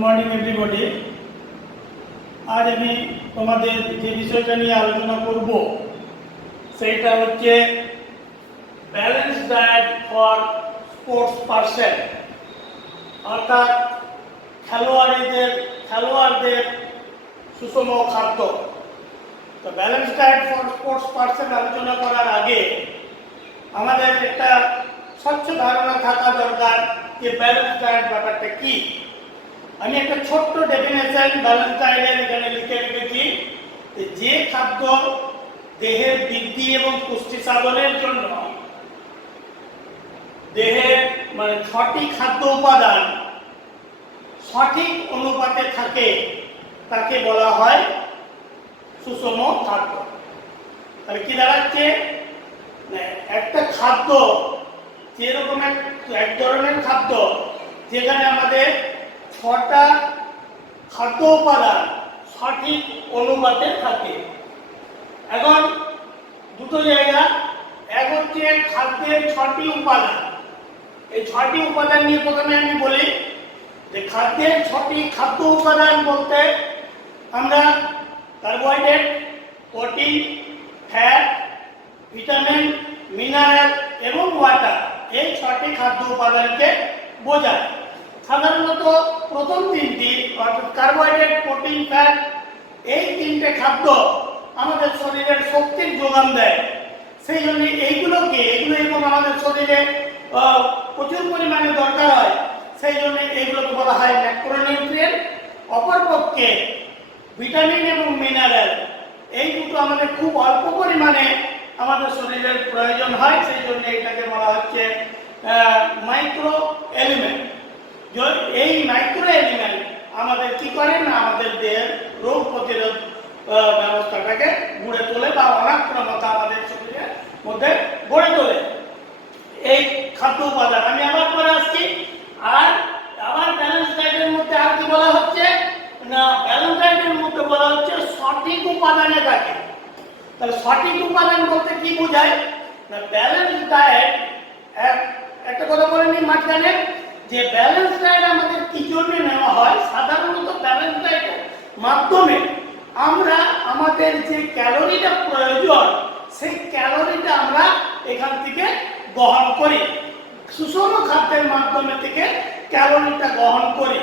Morning everybody. আজ আমি তোমাদের যে বিষয়টা নিয়ে আলোচনা করব সেটা হচ্ছে balance diet for sports person, অর্থাৎ খেলোয়াড়দের সুষম খাদ্য। তো balance diet for sports person আলোচনা করার আগে আমাদের একটা স্বচ্ছ ধারণা থাকা দরকার যে ব্যালেন্স ডায়েট ব্যাপারটা কি। আমি একটা ছোট্ট ডেফিনেশন ব্যালেন্স ডায়েটের এখানে লিখে রেখেছি যে খাদ্য দেহের বৃদ্ধি এবং পুষ্টি সাধনের জন্য দেহের ছটি খাদ্য উপাদান সঠিক অনুপাতে থাকে তাকে বলা হয় সুষম খাদ্য। তাহলে কি দাঁড়াচ্ছে, একটা খাদ্য যেরকম এক ধরনের খাদ্য যেখানে আমাদের 6টা খাদ্য উপাদান সঠিক অনুপাতে থাকে। এখন দুটো জায়গা, এক হচ্ছে খাদ্যের 6টি উপাদান। এই 6টি উপাদান নিয়ে প্রথমে আমি বলি যে খাদ্যের 6টি খাদ্য উপাদান বলতে আমরা carbohydrate, protein, fat, vitamin, mineral এবং ওয়াটার, এই 6টি খাদ্য উপাদানকে বোঝায়। সাধারণত প্রথম তিনটি অর্থাৎ কার্বোহাইড্রেট, প্রোটিন, ফ্যাট, এই তিনটে খাদ্য আমাদের শরীরের শক্তির যোগান দেয়। সেই জন্য এগুলো এবং আমাদের শরীরে প্রচুর পরিমাণে দরকার হয়, সেই জন্য এগুলোকে বলা হয় ম্যাক্রোনিউট্রিয়েন্ট। অপরপক্ষে ভিটামিন এবং মিনারেল এই দুটো আমাদের খুব অল্প পরিমাণে আমাদের শরীরের প্রয়োজন হয়, সেই জন্য এটাকে বলা হচ্ছে মাইক্রো এলিমেন্ট। এই মাইক্রো এলিমেন্ট আমাদের কি করে না, আমাদের দেহের রোগ প্রতিরোধ ব্যবস্থাটাকে গড়ে তোলে বা অনাক্রমতা আমাদের শরীরের মধ্যে গড়ে তোলে। এই খাদ্য উপাদান আমি আবার পরে আসছি। আর আবার ব্যালেন্স ডায়েটের মধ্যে আর কি বলা হচ্ছে না, ব্যালেন্স ডায়েটের মধ্যে বলা হচ্ছে সঠিক উপাদানে থাকে। তাহলে সঠিক উপাদান বলতে কি বোঝায় না, ব্যালেন্স ডায়েট একটা কথা বলে নিই মাঝখানে যে ব্যালেন্স ডায়েট আমাদের কি জন্য নেওয়া হয়। সাধারণত ব্যালেন্স ডায়েটের মাধ্যমে আমরা আমাদের যে ক্যালোরিটা প্রয়োজন সেই ক্যালোরিটা আমরা এখান থেকে গ্রহণ করি, সুষম খাদ্যের মাধ্যমে থেকে ক্যালোরিটা গ্রহণ করি।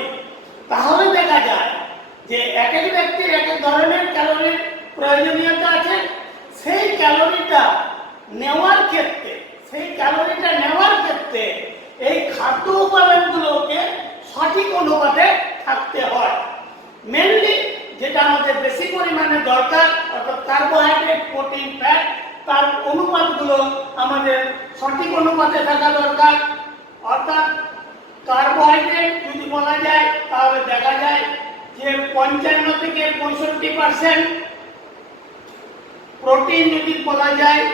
তাহলে দেখা যায় যে এক এক ব্যক্তির এক এক ধরনের ক্যালোরির প্রয়োজনীয়তা আছে। সেই ক্যালোরিটা নেওয়ার ক্ষেত্রে এই খাদ্য উপাদানগুলোকে সঠিক অনুপাতে থাকতে হয়। মেনলি যেটা আমাদের বেশি পরিমাণে দরকার অর্থাৎ কার্বোহাইড্রেট, প্রোটিন, ফ্যাট, তার অনুপাতগুলো আমাদের সঠিক অনুপাতে থাকা দরকার। অর্থাৎ কার্বোহাইড্রেট যদি বলা যায় তাহলে দেখা যায় যে 55 থেকে 65%, প্রোটিন যদি বলা যায়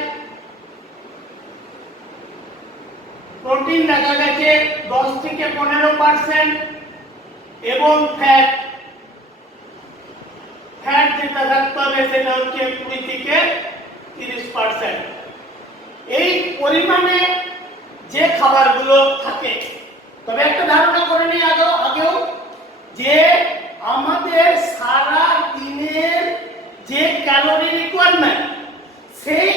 প্রোটিন দেখা গেছে 10 থেকে 15% এবং ফ্যাট যেটা থাকতে হবে সেটা হচ্ছে 20 থেকে 30%। এই পরিমাণে যে খাবারগুলো থাকে, তবে একটা ধারণা করে নিই আগেও যে আমাদের সারা দিনের যে ক্যালোরি রিকোয়ারমেন্ট, সেই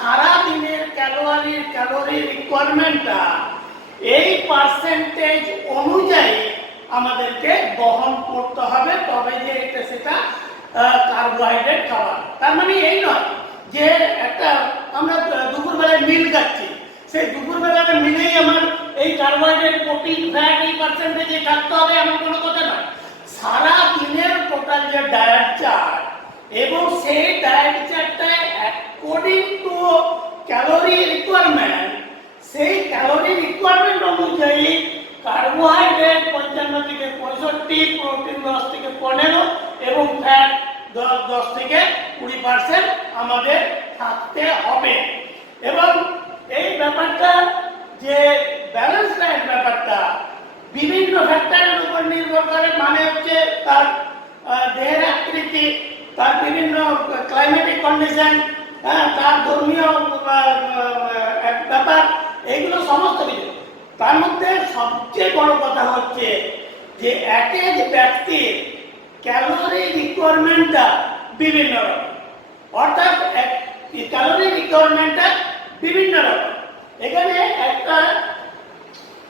সারা দিনের ক্যালোরি রিকোয়ারমেন্টটা এই পার্সেন্টেজ অনুযায়ী আমাদেরকে গ্রহণ করতে হবে, তবে যে সেটা কার্বোহাইড্রেট খাবার। তার মানে এই নয় যে একটা আমরা দুপুরবেলায় মিল খাচ্ছি, সেই দুপুরবেলাটা মিলেই আমার এই কার্বোহাইড্রেট, প্রোটিন, ফ্যাট এই পার্সেন্টেজে থাকতে হবে এমন কোনো কথা নয়। সারা দিনের টোটাল যে ডায়েট চার্ট এবং সেই ডায়েট চার্টটায় অ্যাকর্ডিং টু ক্যালোরি রিকোয়ারমেন্ট, সেই ক্যালোরি রিকোয়ারমেন্ট অনুযায়ী কার্বোহাইড্রেট 55 থেকে 65, প্রোটিন 10 থেকে 15 এবং ফ্যাট 10 থেকে 20% আমাদের থাকতে হবে। এবং এই ব্যাপারটা যে ব্যালেন্স ডায়েট ব্যাপারটা বিভিন্ন ফ্যাক্টরের উপর নির্ভর করে, মানে হচ্ছে তার দেহের আকৃতি, তার বিভিন্ন ক্লাইমেটিক কন্ডিশন, তার ধর্মীয় ব্যাপার, এইগুলো সমস্ত কিছু। তার মধ্যে সবচেয়ে বড় কথা হচ্ছে যে এক এক ব্যক্তির ক্যালোরি রিকোয়ারমেন্টটা বিভিন্ন রকম, অর্থাৎ ক্যালোরি রিকোয়ারমেন্টটা বিভিন্ন রকম। এখানে একটা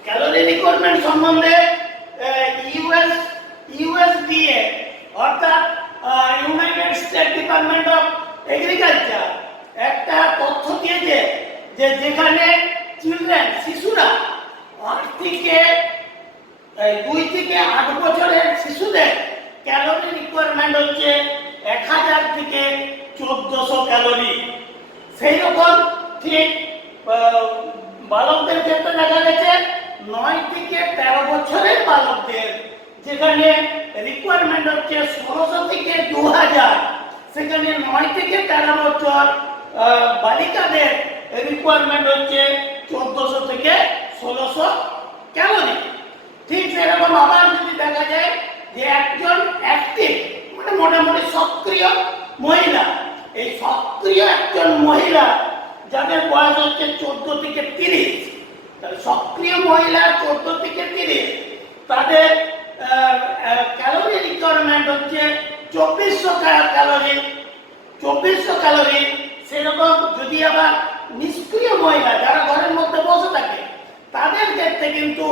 ক্যালোরি রিকোয়ারমেন্ট সম্বন্ধে ইউএসডিএ অর্থাৎ United state department of agriculture একটা তথ্য দিয়েছে যে যেখানে শিশুরা 2 থেকে 8 বছরের শিশুদের ক্যালোরি রিকোয়ারমেন্ট হচ্ছে 1000 থেকে 1400 ক্যালোরি। সেই রকম ঠিক বালকদের ক্ষেত্রে দেখা গেছে 9 থেকে 13 বছরের বালকদের যেখানে রিকোয়ারমেন্ট হচ্ছে 1600 থেকে 2000, সেখানে 9 থেকে 13 বছর বালিকাদের রিকোয়ারমেন্ট হচ্ছে 1400 থেকে 1600 ক্যালোরি। ঠিক সেরকম আবার যদি দেখা যায় যে একজন অ্যাক্টিভ মানে মোটামুটি সক্রিয় মহিলা, এই সক্রিয় একজন মহিলা যাদের বয়স হচ্ছে 14 থেকে 30, তাহলে সক্রিয় মহিলা 14 থেকে 30 তাদের ক্যালোরি রিকোয়ারমেন্ট হচ্ছে 2400 ক্যালোরি। 2400 ক্যালোরি। সেরকম যদি আবার নিষ্ক্রিয় মহিলা যারা ঘরের মধ্যে বসে থাকে তাদের ক্ষেত্রে কিন্তু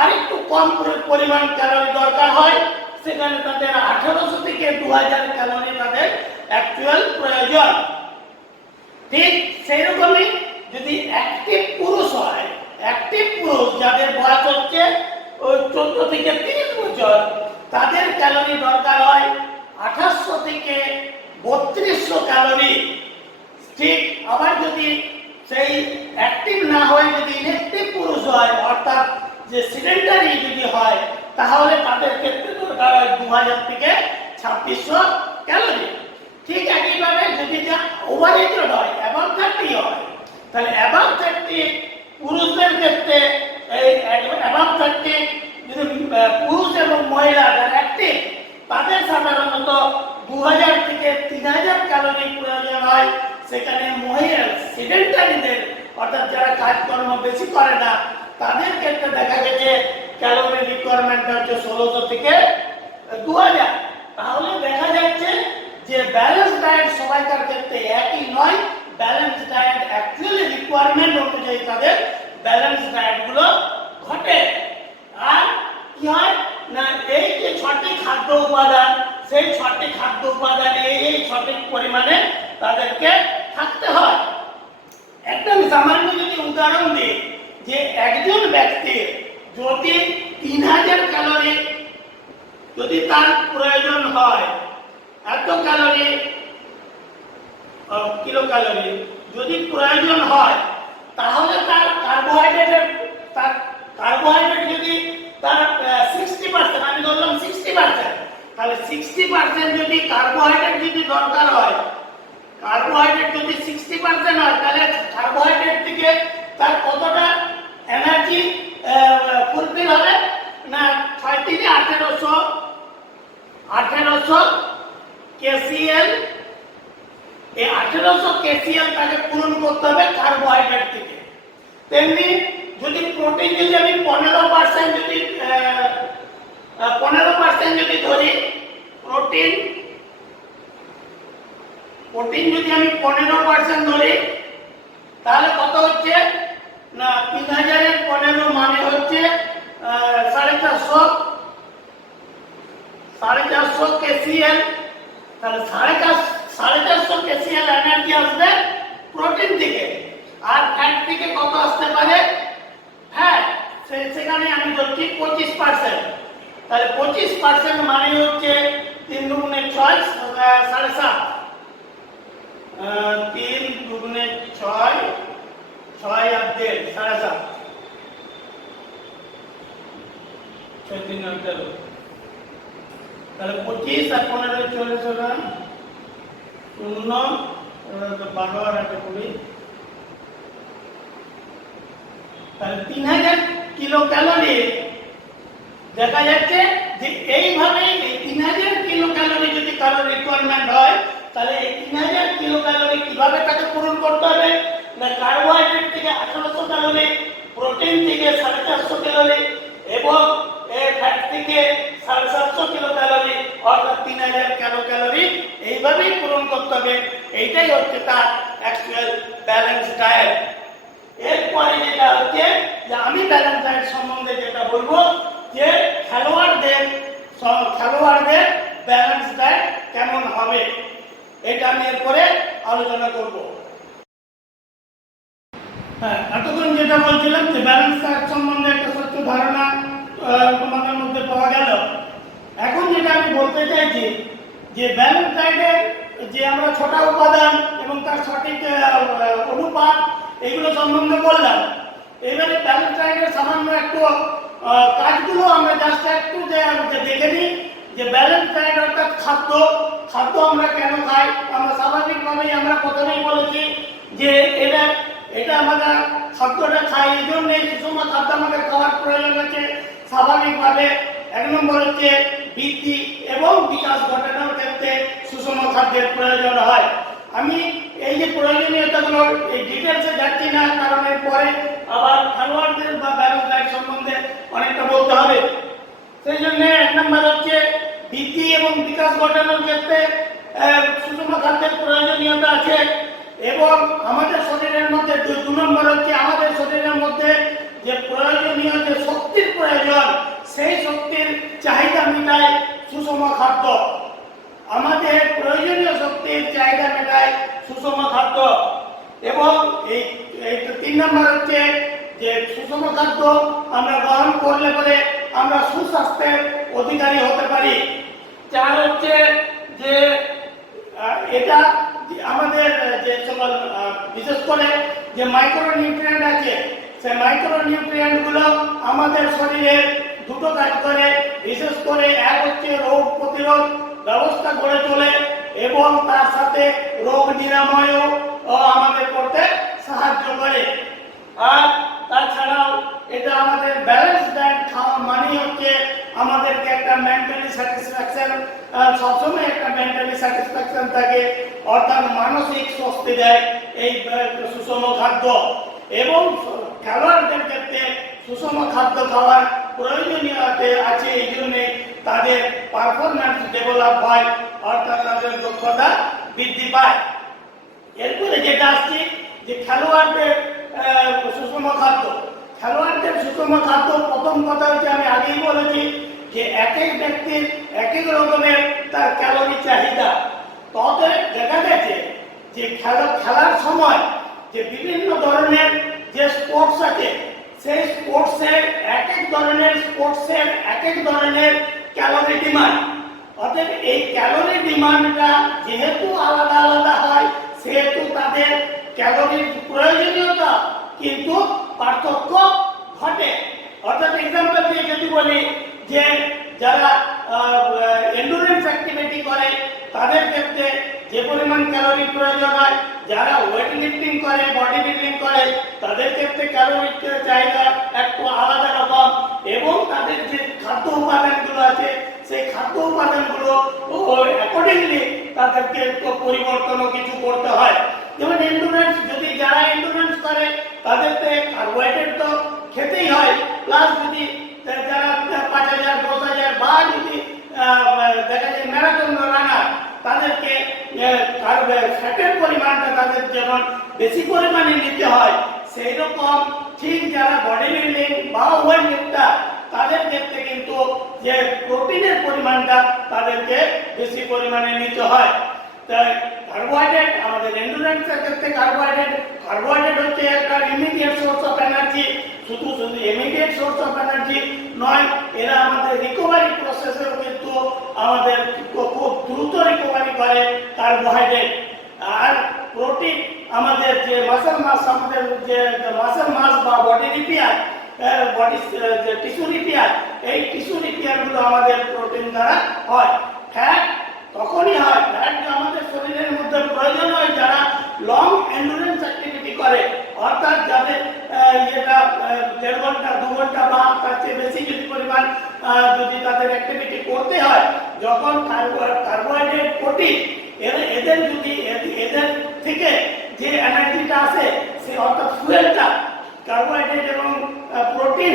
আর একটু কম পরিমাণ ক্যালোরি দরকার হয়, সেখানে তাদের 1800 থেকে 2000 ক্যালোরি তাদের অ্যাকচুয়াল প্রয়োজন। ঠিক সেই রকমই যদি অ্যাক্টিভ পুরুষ হয়, অ্যাক্টিভ পুরুষ যাদের বয়স হচ্ছে 14 থেকে 30 বছর, তাদের ক্যালোরি দরকার হয় 2800 থেকে 3200 ক্যালোরি। ঠিক আবার যদি সেই অ্যাক্টিভ না হয়, যদি ইনঅ্যাক্টিভ পুরুষ হয় অর্থাৎ যে সিডেন্টারি যদি হয়, তাহলে তাদের ক্ষেত্রে দরকার হয় 2000 থেকে 2600 ক্যালোরি। ঠিক একইভাবে যদি যা ওভারএজড হয়, অ্যাবাভ 30 হয়, তাহলে অ্যাবাভ 30 পুরুষদের ক্ষেত্রে এই অ্যাবাভ 30 যদি পুরুষ এবং মহিলা যারা অ্যাক্টিভ তাদের সাধারণত 2000 থেকে 3000 ক্যালোরি প্রয়োজন হয়। সেখানে মহিলা সিডেন্টারিদের অর্থাৎ যারা কাজকর্ম বেশি করে না তাদের ক্ষেত্রে দেখা গেছে ক্যালোরি রিকোয়ারমেন্ট হচ্ছে 1600 থেকে 2000। তাহলে দেখা যাচ্ছে যে ব্যালেন্স ডায়েট সবাইকার ক্ষেত্রে একই নয়, ব্যালেন্স ডায়েট অ্যাকচুয়ালি রিকোয়ারমেন্ট অনুযায়ী তাদের ব্যালেন্স ডায়েট গুলো ঘটে। আর কি হয় না, এই যে 6টি খাদ্য উপাদান, সেই 6টি খাদ্য উপাদান এই সঠিক পরিমাণে তাদেরকে থাকতে হয়। একদম সামান্য যদি উদাহরণ দিই, যে একজন ব্যক্তির যদি 3000 ক্যালোরি যদি তার প্রয়োজন হয়, এত ক্যালোরি কিলো ক্যালোরি যদি প্রয়োজন হয়, তাহলে তার কার্বোহাইড্রেট যদি তার 60%, আমি বললাম 60%, তাহলে 60% যদি কার্বোহাইড্রেট যদি দরকার হয়, কার্বোহাইড্রেট যদি 60% হয়, তাহলে কার্বোহাইড্রেট থেকে তার কতটা এনার্জি ফুলফিল হবে না 6 থেকে 1800 কেসিএল। এই 1800 কেসিএল তাকে পূরণ করতে হবে কার্বোহাইড্রেট থেকে। তেমনি যদি প্রোটিন যদি আমি 15% যদি ধরি, প্রোটিন যদি আমি 15% ধরি, তাহলে কত হচ্ছে না 3000 এর 15 মানে হচ্ছে 450 কেসিএল। তাহলে 450 কেসিএল এনার্জি আসবে প্রোটিন থেকে। আর ফ্যাট থেকে কত আসতে পারে? ফ্যাট সেখানে আমি ধরছি 25%। তাহলে 25% মানে হচ্ছে 3 দুগুণে 6, 7.5, 3 দুগুণে 6, 6 আর 1.5, 7.5, 6 3 18। তাহলে 25 আর 15 40 হবে 0, 12 আর 8 20। তাহলে 3000 কিলো ক্যালোরি দেখা যাচ্ছে যে এইভাবে 3000 কিলো ক্যালোরি যদি কারো রিকোয়ারমেন্ট হয়, তাহলে এই 3000 কিলো ক্যালোরি কিভাবে তাকে পূরণ করতে হবে না কার্বোহাইড্রেট থেকে 1800 ক্যালোরি, প্রোটিন থেকে 450 ক্যালোরি এবং ফ্যাট থেকে 750 কিলো ক্যালোরি অর্থাৎ 3000 ক্যালোরি এইভাবেই পূরণ করতে হবে। এইটাই হচ্ছে তার অ্যাকচুয়াল ব্যালেন্স ডায়েট। এরপরে যেটা হচ্ছে যে আমি ব্যালেন্স ডায়েট সম্বন্ধে যেটা বলবো যে খেলোয়াড়দের ব্যালেন্স ডায়েট কেমন হবে এটা আমি এরপরে আলোচনা করব। হ্যাঁ, এতক্ষণ যেটা বলছিলাম যে ব্যালেন্স ডায়েট সম্বন্ধে একটা সত্য ধারণা তোমাদের মধ্যে পাওয়া গেল। এখন যেটা আমি বলতে চাইছি যে ব্যালেন্স ডায়েটের যে আমরা ছটা উপাদান এবং তার সঠিক অনুপাত এগুলো সম্বন্ধে বললাম। এবারে ব্যালেন্স ডায়েটের সামান্য একটু কাজগুলো আমরা জাস্ট একটু দেখে নিই যে ব্যালেন্স ডায়েট অর্থাৎ খাদ্য আমরা কেন খাই। আমরা স্বাভাবিকভাবেই আমরা প্রথমেই বলেছি যে এটা আমরা খাদ্যটা খাই এই জন্য সুষম খাদ্য আমাদের খাওয়ার প্রয়োজন আছে। স্বাভাবিকভাবে 1 নম্বর হচ্ছে বৃদ্ধি এবং বিকাশ ঘটানোর ক্ষেত্রে সুষম খাদ্যের প্রয়োজন হয়। আমি এই যে প্রয়োজনীয়তাগুলো এই ডিটেলসে যাচ্ছি না, কারণ এর পরে আবার খেলোয়াড়দের বা ব্যালেন্স ডায়েট সম্বন্ধে অনেকটা বলতে হবে। সেই জন্য 1 নম্বর হচ্ছে বৃদ্ধি এবং বিকাশ ঘটানোর ক্ষেত্রে সুষম খাদ্যের প্রয়োজনীয়তা আছে। এবং আমাদের শরীরের মধ্যে 2 নম্বর হচ্ছে আমাদের শরীরের মধ্যে যে প্রয়োজনীয় যে শক্তির প্রয়োজন সেই শক্তির চাহিদা মেটায় সুষম খাদ্য। আমাদের প্রয়োজনীয় শক্তির চাহিদা মেটায় সুষম খাদ্য। এবং এই 3 নম্বর হচ্ছে যে সুষম খাদ্য আমরা গ্রহণ করলে পরে আমরা সুস্বাস্থ্যের অধিকারী হতে পারি। 4 হচ্ছে যে এটা আমাদের যে সকল বিশেষ করে যে মাইক্রোনিউট্রিয়েন্ট আছে সেই মাইক্রোনিউট্রিয়েন্ট গুলো আমাদের শরীরে দুটো কাজ করে। বিশেষ করে এক হচ্ছে রোগ প্রতিরোধ ব্যবস্থা গড়ে তোলে এবং তার সাথে রোগ নিরাময়ও আমাদের করতে সাহায্য করে। আর তাছাড়াও এটা আমাদের ব্যালেন্স ডায়েট খাওয়া মানে হচ্ছে আমাদেরকে একটা মেন্টালি স্যাটিসফ্যাকশন, সবসময় একটা মেন্টালি স্যাটিসফ্যাকশন থাকে, অর্থাৎ মানসিক স্বস্তি দেয় এই সুষম খাদ্য। এবং খেলোয়াড়দের ক্ষেত্রে সুষম খাদ্য খাওয়ার প্রয়োজনীয়তা আছে, এই জন্যে তাদের পারফরম্যান্স ডেভেলপ হয়, অর্থাৎ তাদের দক্ষতা বৃদ্ধি পায়। এরপরে যেটা আসছে যে খেলোয়াড়দের সুষম খাদ্য। খেলোয়াড়দের সুষম খাদ্য প্রথম কথা হচ্ছে আমি আগেই বলেছি যে এক এক ব্যক্তির এক এক রকমের তার ক্যালোরি চাহিদা। তবে দেখা গেছে যে খেলার সময় যে বিভিন্ন ধরনের যে স্পোর্টস আছে সেই স্পোর্টসের এক এক ধরনের ক্যালোরি ডিমান্ড। অর্থাৎ এই ক্যালোরি ডিমান্ডটা যেহেতু আলাদা আলাদা হয় সেহেতু তাদের ক্যালোরির প্রয়োজনীয়তা কিন্তু পার্থক্য ঘটে। অর্থাৎ এক্সাম্পল দিয়ে যদি বলি যে যারা এন্ডুরেন্স অ্যাক্টিভিটি করে তাদের ক্ষেত্রে যে পরিমাণ ক্যালোরি প্রয়োজন হয়, যারা ওয়েট লিফটিং করে বডি বিল্ডিং করে তাদের ক্ষেত্রে ক্যালোরির চাহিদা একটু আলাদা রকম। এবং তাদের যে খাদ্য উপাদানগুলো আছে সেই খাদ্য উপাদানগুলো অ্যাকর্ডিংলি তাদেরকে একটু পরিবর্তনও কিছু করতে হয়। যেমন এন্ডুরেন্স, যদি যারা এন্ডুরেন্স করে তাদেরকে কার্বোহাইড্রেট তো খেতেই হয়, প্লাস যদি যারা 5000 10,000 বা যদি দেখা যায় ম্যারাথন রানার তাদেরকে ফ্যাটের পরিমাণটা তাদের যেমন বেশি পরিমাণে নিতে হয়, সেই রকম ঠিক যারা বডি বিল্ডিং বা ওয়েট লিফটার তাদের ক্ষেত্রে কিন্তু যে প্রোটিনের পরিমাণটা তাদেরকে বেশি পরিমাণে নিতে হয়। তাই কার্বোহাইড্রেট আমাদের এন্ডুরেন্সের ক্ষেত্রে কার্বোহাইড্রেট হচ্ছে একটা ইমিডিয়েট সোর্স অফ এনার্জি। শুধু ইমিডিয়েট সোর্স অফ এনার্জি নয়, এরা আমাদের রিকভারি প্রসেসেও কিন্তু আমাদের খুব দ্রুত রিকভারি করে কার্বোহাইড্রেট। আর প্রোটিন আমাদের যে মাসেল মাস, আমাদের যে মাসেল মাস বা বডি রিপেয়ার, বডি যে টিস্যু রিপেয়ার, এই টিস্যু রিপেয়ারগুলো আমাদের প্রোটিন দ্বারা হয়। ফ্যাট তখনই হয়, ফ্যাট আমাদের শরীরের মধ্যে প্রয়োজন হয় যারা লং এন্ডুরেন্স অ্যাক্টিভিটি করে, অর্থাৎ যাদের যেটা 1.5 ঘন্টা 2 ঘন্টা বা তার চেয়ে বেশি যদি পরিমাণ যদি তাদের অ্যাক্টিভিটি করতে হয়, যখন কার্বোহাইড্রেট প্রোটিন এদের যদি এদের থেকে যে এনার্জিটা আসে সে অর্থাৎ ফুয়েলটা কার্বোহাইড্রেট এবং প্রোটিন,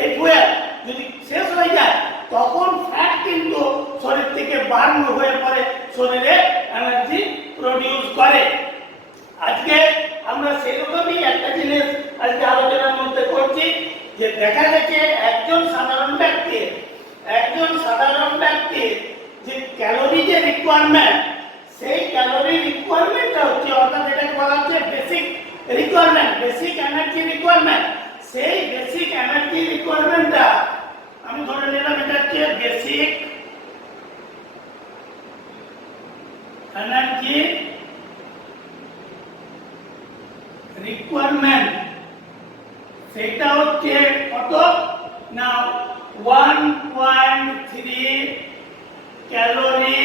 এই ফুয়েল যদি শেষ হয়ে যায় তখন ফ্যাট কিন্তু শরীর থেকে বার্ন হয়ে পড়ে, শরীরে এনার্জি প্রডিউস করে। আজকে আমরা সেরকমই একটা জিনিস আজকে আলোচনার মধ্যে করছি যে দেখা যাচ্ছে একজন সাধারণ ব্যক্তির যে ক্যালোরি যে রিকোয়ারমেন্ট, সেই ক্যালোরি রিকোয়ারমেন্টটা হচ্ছে, অর্থাৎ এটাকে বলা হচ্ছে basic requirement, basic energy requirement. সেই বেসিক এনার্জি রিকোয়ারমেন্টটা আমি ধরে নিলাম এটা হচ্ছে বেসিক এনার্জি রিকোয়ারমেন্ট। সেটা হচ্ছে কত না 1.3 calorie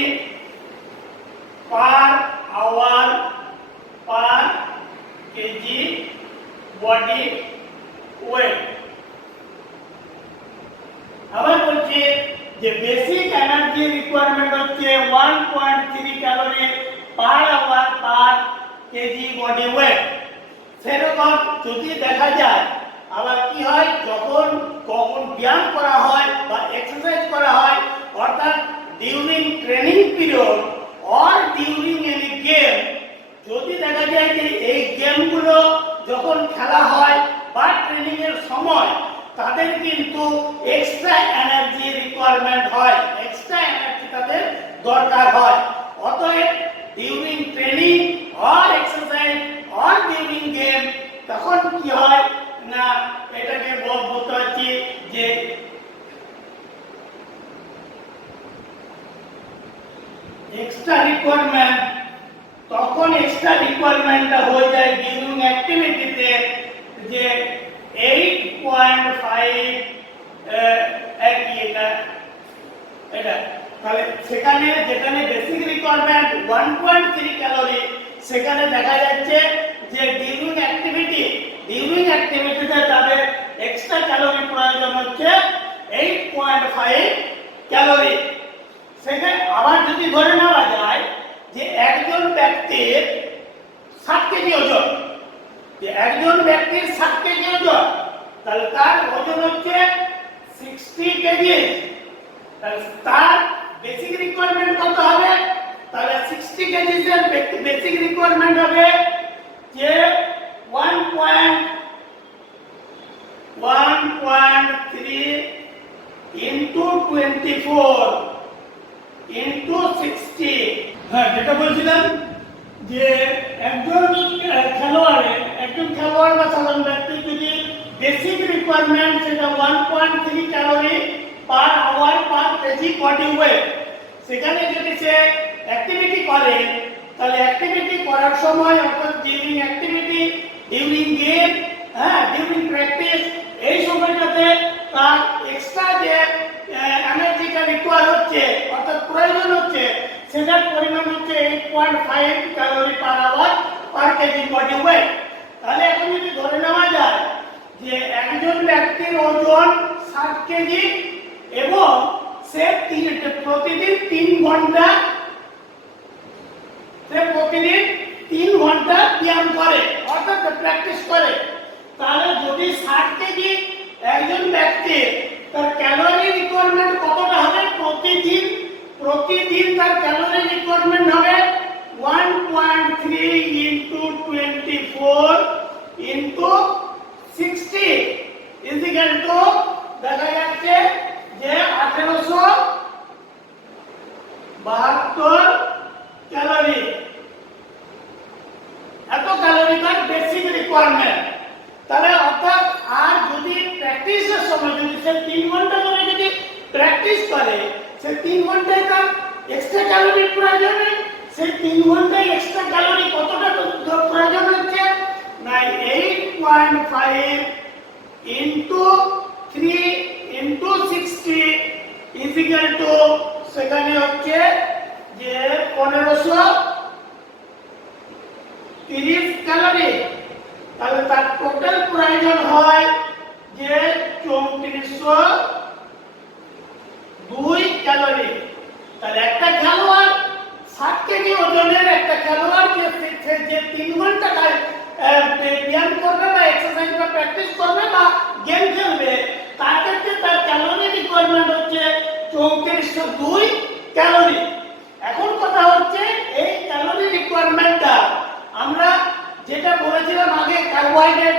per hour per KG body weight. আবার বলছি যে বেসিক এনার্জি রিকোয়ারমেন্ট হচ্ছে 1.3 calorie per hour per KG body weight. সেরকম যদি দেখা যায় আবার কি হয়, যখন ব্যায়াম করা হয় বা এক্সারসাইজ করা হয়, অর্থাৎ during training period or during any game, যদি দেখা যায় যে এই গেমগুলো যখন খেলা হয় বা ট্রেনিং এর সময় তাদের কিন্তু এক্সট্রা এনার্জি রিকোয়ারমেন্ট হয়, এক্সট্রা এনার্জি তাদের দরকার হয়। অতএব during training or exercise or during game তখন কি হয় না, এটাকে বলতে হচ্ছে যে এক্সট্রা রিকোয়ারমেন্ট, তখন এক্সট্রা রিকোয়ারমেন্টটা হয়ে যায় ডিউরিং অ্যাক্টিভিটিতে যে 8.5 এটা তাহলে সেখানে যেখানে বেসিক রিকোয়ারমেন্ট 1.3 ক্যালোরি, সেখানে দেখা যাচ্ছে যে ডিউরিং অ্যাক্টিভিটিতে তাদের এক্সট্রা ক্যালোরি প্রয়োজন হচ্ছে 8.5 ক্যালোরি। সেখানে আবার যদি ধরে নেওয়া যায় যে একজন ব্যক্তির 60 কেজি ওজন, তাহলে তার ওজন হচ্ছে 60 কেজি, তাহলে তার বেসিক রিকোয়ারমেন্ট কত হবে? তাহলে 60 কেজি এর বেসিক রিকোয়ারমেন্ট হবে যে 1.3 into 24 into 60। হ্যাঁ, যেটা বলছিলাম যে একজন খেলোয়াড় বা সাধারণ ব্যক্তি যদি বেসিক রিকোয়ারমেন্ট সেটা 1.3 calorie per hour per KG body weight, সেখানে যদি সে অ্যাক্টিভিটি করে, তাহলে অ্যাক্টিভিটি করার সময় অর্থাৎ during activity, during game, during practice, এই সময়টাতে তার এক্সট্রা যে এনার্জিটা রিকোয়ার হচ্ছে অর্থাৎ প্রয়োজন হচ্ছে, সেটার পরিমাণ হচ্ছে 8.5 calorie per hour per KG body weight. তাহলে এখন যদি ধরে নেওয়া যায় যে একজন ব্যক্তির ওজন 60 কেজি এবং সে প্রতিদিন 3 ঘন্টা ব্যায়াম করে অর্থাৎ প্র্যাকটিস করে, তাহলে যদি 60 কেজি একজন ব্যক্তির তার ক্যালোরি রিকোয়ারমেন্ট কতটা হবে? প্রতিদিন তার ক্যালোরি রিকোয়ারমেন্ট হবে 1.3 into 24 into 60 ইকুয়াল টু দেখা যাচ্ছে যে 1872 ক্যালোরি। এত ক্যালোরি তার বেসিক রিকোয়ারমেন্ট। তাহলে অর্থাৎ আর যদি প্র্যাকটিসের সময় যদি সে 3 ঘন্টা ধরে যদি প্র্যাকটিস করে, সে 3 ঘন্টায় তার এক্সট্রা ক্যালোরি প্রয়োজন, সেই 3 ঘন্টায় এক্সট্রা ক্যালোরি কতটা প্রয়োজন হচ্ছে না 8.5 into 3 into 60 ইকুয়াল টু সেখানে হচ্ছে যে 1530 ক্যালোরি। তাহলে তার টোটাল প্রয়োজন হয় যে 3402 ক্যালোরি। তাহলে একটা খেলোয়াড় 60 কেজি ওজনের একটা খেলোয়াড় যে 3 ঘন্টা ব্যায়াম করবে বা এক্সারসাইজ বা প্র্যাকটিস করবে বা গেম খেলবে, তার ক্ষেত্রে তার ক্যালোরি রিকোয়ারমেন্ট হচ্ছে 3402 ক্যালোরি। এখন কথা হচ্ছে এই ক্যালোরি রিকোয়ারমেন্টটা আমরা যেটা বলেছিলাম আগে, কার্বোহাইড্রেট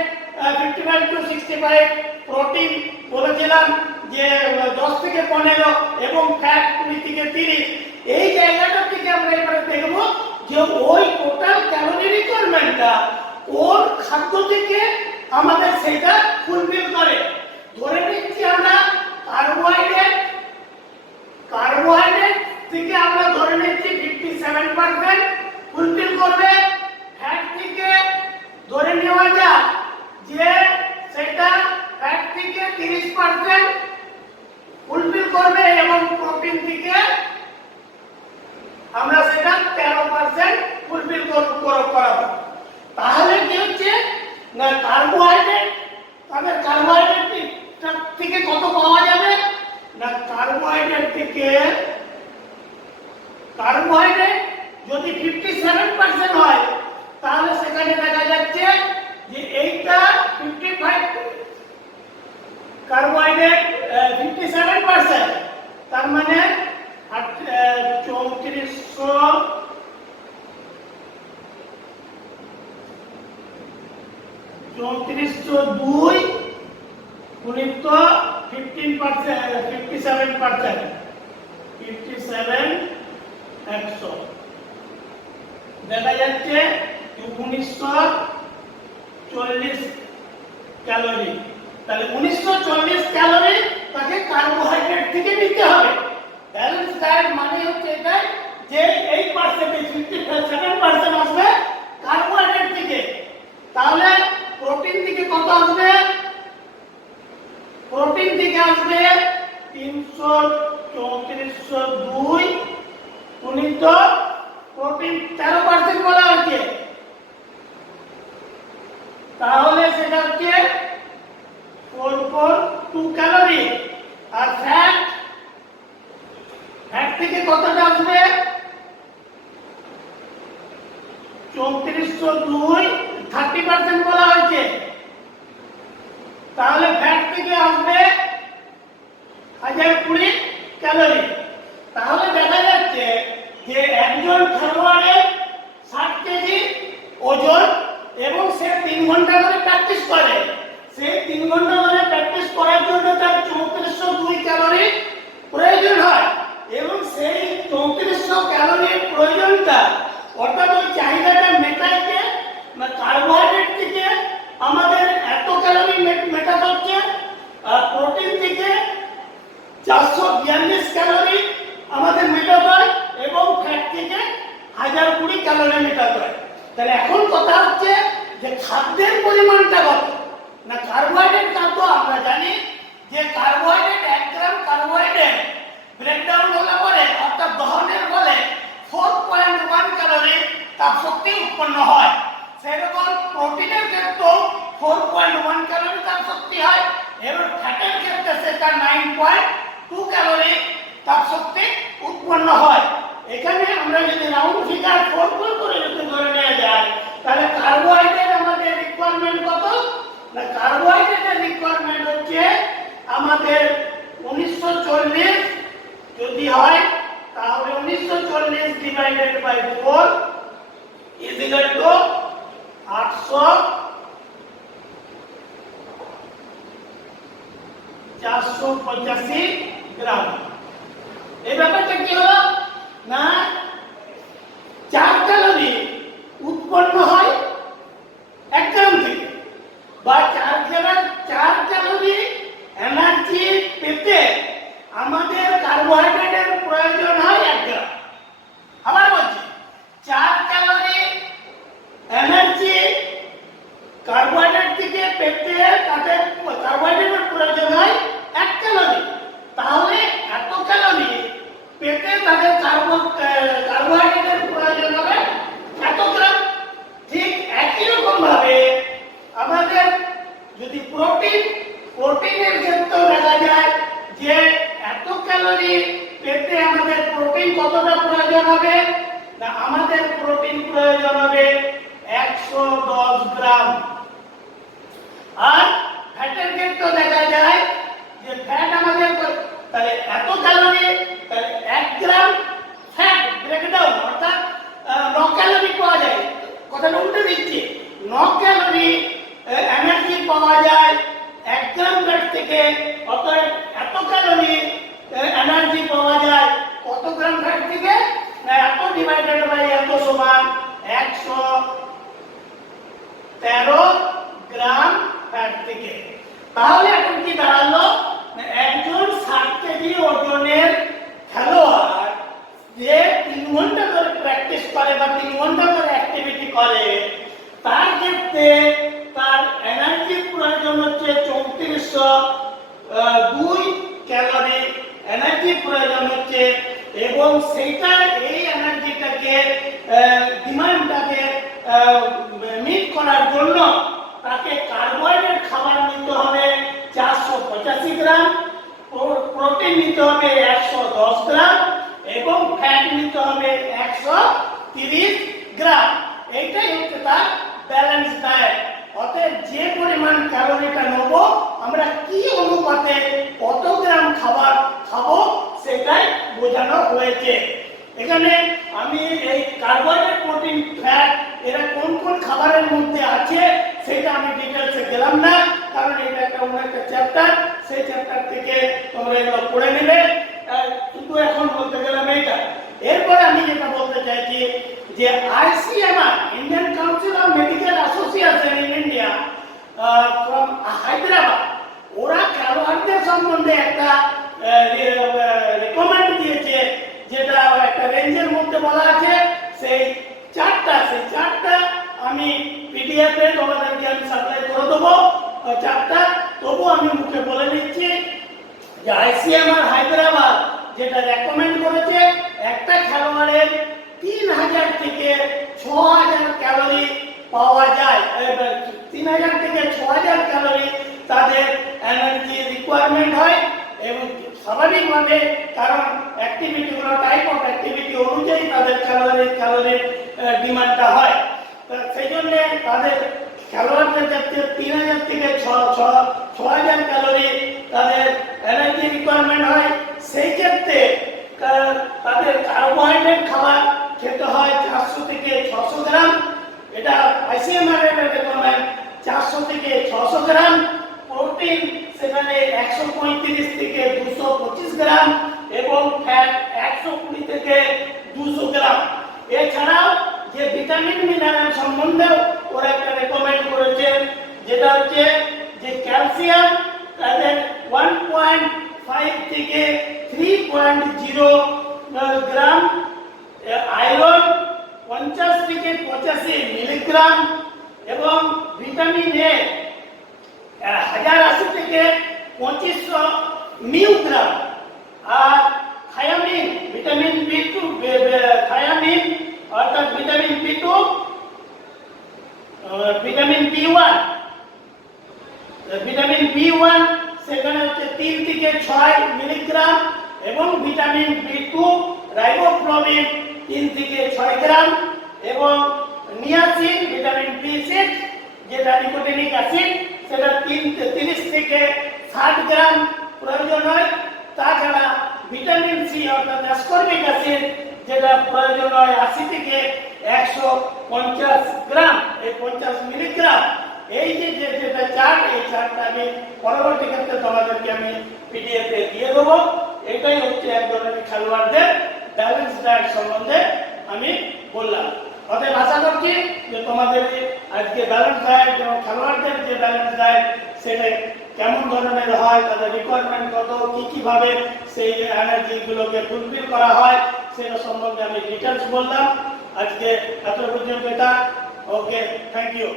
55 to 65, প্রোটিন বলেছিলাম যে 10 থেকে 15 এবং ফ্যাট 20 থেকে 30। এই জায়গাটা থেকে আমরা এবারে দেখব যে ওই টোটাল ক্যালোরি রিকোয়ারমেন্টটা কোন খাদ্য থেকে আমাদের সেটা ফুলফিল করে। ধরে নিচ্ছি আমরা কার্বোহাইড্রেট থেকে আমরা ধরে নিচ্ছি 57% ফুলফিল করবে। ফ্যাট থেকে ধরে নেওয়া যাক যে সেটা ফ্যাট থেকে 30% ফুলফিল করবে এবং প্রোটিন থেকে আমরা সেটা 13% ফুলফিল করাবো। তাহলে কি হচ্ছে না, কার্বোহাইড্রেট থেকে কত পাওয়া যাবে না, কার্বোহাইড্রেট যদি 57% হয় তাহলে সেখানে দেখা যাচ্ছে যে এইটা 55 কার্বোহাইড্রেট 57%, তার মানে 3402 গুণিত 57%, 100 দেখা যাচ্ছে 1940 ক্যালোরি। তাহলে 1940 ক্যালোরি তাকে কার্বোহাইড্রেট থেকে নিতে হবে। ব্যালেন্স ডায়েট মানে হচ্ছে এটা যে এই পার্সেন্টেজ 57% আসবে কার্বোহাইড্রেট থেকে। তাহলে প্রোটিন থেকে কত আসবে? প্রোটিন থেকে আসবে 3402 গুণিত প্রোটিন 13% বলা হচ্ছে, তাহলে সেটা হচ্ছে 442 ক্যালোরি। আর ফ্যাট থেকে কতটা আসবে? 3402 30% বলা হয়েছে, তাহলে ফ্যাট থেকে আসবে 1020 ক্যালোরি। তাহলে দেখা যাচ্ছে যে একজন খেলোয়াড়ের 60 কেজি ওজন এবং সে 3 ঘন্টা ধরে প্র্যাকটিস করে। সেই 3 ঘন্টা ধরে প্র্যাকটিস করার জন্য তার 3402 ক্যালোরি প্রয়োজন হয় এবং সেই 3400 ক্যালোরির প্রয়োজনটা অর্থাৎ ওই চাহিদাটা মেটাইতে না কার্বোহাইড্রেট থেকে আমাদের এত ক্যালোরি মেটাতে হচ্ছে, আর প্রোটিন থেকে 442 ক্যালোরি আমাদের মেটাতে হয় এবং ফ্যাট থেকে 1020 ক্যালোরি মেটাতে হয়। তাহলে এখন কথা হচ্ছে যে খাদ্যের পরিমাণটা কত না, কার্বোহাইড্রেট খাদ্য আমরা জানি যে কার্বোহাইড্রেট 1 গ্রাম কার্বোহাইড্রেট ব্রেকডাউন হলে পরে অর্থাৎ দহনের ফলে 4.1 ক্যালোরি তাপশক্তি উৎপন্ন হয়। সেরকম প্রোটিনের ক্ষেত্রে 4.1 ক্যালোরি তাপশক্তি হয় এবং ফ্যাটের ক্ষেত্রে সেটা 9.2 ক্যালোরি তাপশক্তি উৎপন্ন হয়। এখানে আমরা যদি রাউন্ড ফিগার 4 করে যদি ধরে নেওয়া যায় তাহলে কার্বোহাইড্রেট আমাদের রিকোয়ারমেন্ট কত না, কার্বোহাইড্রেটের রিকোয়ারমেন্ট হচ্ছে আমাদের 1940 যদি হয় তাহলে 1940 divided by 4 is equal to 485 gram. এই ব্যাপারটা কি হলো না, 4 ক্যালোরি উৎপন্ন হয় 1 গ্রাম থেকে, বা 4 ক্যালোরি এনার্জি পেতে আমাদের কার্বোহাইড্রেটের প্রয়োজন হয় 1 গ্রাম। আবার বলছি 4 ক্যালোরি এনার্জি কার্বোহাইড্রেট থেকে পেতে তাদের কার্বোহাইড্রেটের প্রয়োজন হয় 1 ক্যালোরি। তাহলে এত ক্যালোরি পেতে তাদের কার্বোহাইড্রেটের প্রয়োজন হবে এত গ্রাম। ঠিক একই রকম ভাবে আমাদের যদি প্রোটিনের ক্ষেত্রে দেখা যায় যে এত ক্যালোরি পেতে আমাদের প্রোটিন কতটা প্রয়োজন হবে না, আমাদের প্রোটিন প্রয়োজন হবে 110 গ্রাম। আর ফ্যাটের ক্ষেত্রে দেখা যায় যে ফ্যাট আমাদের তাহলে এত ক্যালোরি, তাহলে 1 গ্রাম ফ্যাট ব্রেকডাউন অর্থাৎ 9 ক্যালোরি পাওয়া যায়। কথাটা উল্টে দিচ্ছি, 9 ক্যালোরি এনার্জি পাওয়া যায় 1 গ্রাম ফ্যাট থেকে। অতএব এত ক্যালোরি এনার্জি পাওয়া যায় কত গ্রাম ফ্যাট থেকে? না, এত ডিভাইডেড বাই এত সমান 113 গ্রাম ফ্যাট থেকে। তাহলে এখন কি দাঁড়ালো? একজন 60 কেজি ওজনের খেলোয়াড় যে 3 ঘন্টা ধরে প্র্যাকটিস করে বা 3 ঘন্টা ধরে অ্যাক্টিভিটি করে, তার ক্ষেত্রে তার এনার্জি প্রয়োজন হচ্ছে 3402 ক্যালোরি এনার্জি প্রয়োজন হচ্ছে। এবং সেইটা এই এনার্জিটাকে ডিমান্ডটাকে মিট করার জন্য তাকে কার্বোহাইড্রেট খাবার নিতে হবে 485 গ্রাম, প্রোটিন নিতে হবে 110 গ্রাম এবং ফ্যাট নিতে হবে 130 গ্রাম। এইটাই হচ্ছে তার ব্যালেন্স ডায়েট। অতএব যে পরিমাণ ক্যালোরিটা নেব, আমরা কি অনুপাতে কত গ্রাম খাবার খাবো সেটাই বোঝানো হয়েছে। এখানে আমি এই কার্বোহাইড্রেট, প্রোটিন, ফ্যাট এরা কোন কোন খাবারের মধ্যে আছে সেটা আমি ডিটেলসে গেলাম না, কারণ এটা একটা অন্য একটা চ্যাপ্টার। সেই চ্যাপ্টার থেকে তোমরা এগুলো পড়ে নেবে। কিন্তু এখন বলতে গেলাম এইটা। এরপরে আমি যেটা বলতে চাইছি যে ICMR, Indian council of medical association in India from Hyderabad, ওরা খেলোয়াড়দের সম্বন্ধে একটা রেকমেন্ড দিয়েছে, যেটা একটা রেঞ্জের মধ্যে বলা আছে। সেই চারটা আমি PDF এ তোমাদেরকে আমি সাপ্লাই করে দেবো চারটা। তবু আমি মুখে বলে দিচ্ছি যে ICMR হায়দ্রাবাদ যেটা রেকমেন্ড করেছে, একটা খেলোয়াড়ের 3000 থেকে 6000 ক্যালোরি পাওয়া যায়। 3000 থেকে 6000 ক্যালোরি তাদের এনার্জি রিকোয়ারমেন্ট হয়। এবং স্বাভাবিকভাবে, কারণ অ্যাক্টিভিটিগুলো টাইপ অফ অ্যাক্টিভিটি অনুযায়ী তাদের ক্যালোরির ডিমান্ডটা হয়। সেই জন্য তাদের খেলোয়াড়দের ক্ষেত্রে 3000 থেকে 6000 ক্যালোরি তাদের এনার্জি রিকোয়ারমেন্ট হয়। সেই ক্ষেত্রে তাদের কার্বোহাইড্রেট খাবার খেতে হয় 400 থেকে 600 গ্রাম। এটা ICMR এর রেকমেন্ড 400 থেকে 600 গ্রাম। প্রোটিন সেখানে 135 থেকে 225 গ্রাম এবং ফ্যাট 120 থেকে 200 গ্রাম। এছাড়াও যে ভিটামিন মিনারেল সম্বন্ধেও ওরা একটা রেকমেন্ড করেছে, যেটা হচ্ছে যে ক্যালসিয়াম তাদের 1.5 থেকে 3.0 গ্রাম, আয়রন 50 থেকে 85 মিলিগ্রাম এবং ভিটামিন এ 1080 থেকে 2500 মিলিগ্রাম। আর থায়ামিন, ভিটামিন B2, থায়ামিন অর্থাৎ ভিটামিন B2, ভিটামিন B1 সেখানে হচ্ছে 3 থেকে 6 মিলিগ্রাম এবং ভিটামিন B2 রাইবোফ্লাভিন 3 থেকে 6 গ্রাম এবং নিয়াসিন, ভিটামিন B6 যেটা নিকোটিনিক অ্যাসিড, সেটা 30 থেকে 60 গ্রাম প্রয়োজন হয়। তাছাড়া ভিটামিন সি অর্থাৎ অ্যাসকর্বিক অ্যাসিড যেটা প্রয়োজন হয় 80 থেকে 150 গ্রাম, এই 50 মিলিগ্রাম। এই যেটা চার্ট, এই চার্টটা আমি পরবর্তী ক্ষেত্রে তোমাদেরকে আমি PDF এ দিয়ে দেবো। এটাই হচ্ছে এক ধরনের খেলোয়াড়দের ব্যালেন্স ডায়েট সম্বন্ধে আমি বললাম। অতএব আশা করছি যে তোমাদের আজকে ব্যালেন্স ডায়েট এবং খেলোয়াড়দের যে ব্যালেন্স ডায়েট সেটা কেমন ধরনের হয়, তাদের রিকোয়ারমেন্ট কত, কিভাবে সেই এনার্জিগুলোকে ফুলফিল করা হয় সেটা সম্বন্ধে আমি ডিটেলস বললাম। আজকে এত পর্যন্ত এটা। ওকে, থ্যাংক ইউ।